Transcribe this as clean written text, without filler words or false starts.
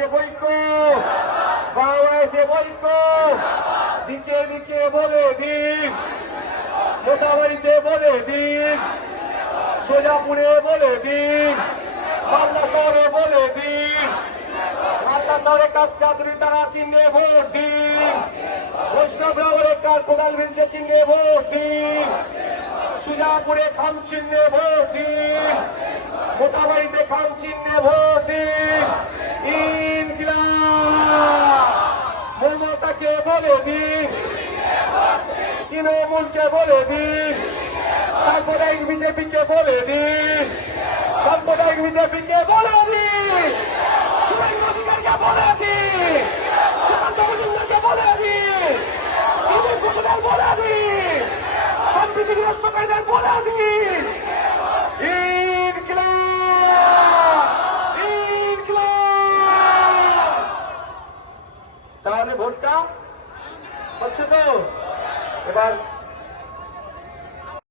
বাংলাদেশে ঐক্য, বাংলাদেশে ঐক্য, দিকে দিকে বলে দিন, মোটাবাড়িতে বলে দিন, সোজাপুরে বলে দিন, মালদা শহরে বলে দিন, মালদা শহরে কাজকাদুরি তারা চিহ্নে ভোট দিন, বৈষ্ণবনগরে কোদাল বেঞ্চে চিহ্নে ভোট দিন, সুজাপুরে খাম চিহ্নে ভোট দিন, মোটাবাড়িতে খাম চিহ্নে ভোট দিন। ইনকিলাব মমতাকে বলে দিন, তৃণমূলকে বলে দিন, সাম্প্রদায়িক বিজেপিকে বলে দিন, সাম্প্রদায়িক বিজেপিকে বলে দিন, শুভেন্দু অধিকারীকে বলে দিন, সুকান্ত মজুমদারকে বলে দিন, দিলীপ ঘোষদের বলে দিন, সম্প্রীতিগ্রস্তকারীদের বলে দিন। তাহলে ভোটটা হচ্ছে তো এবার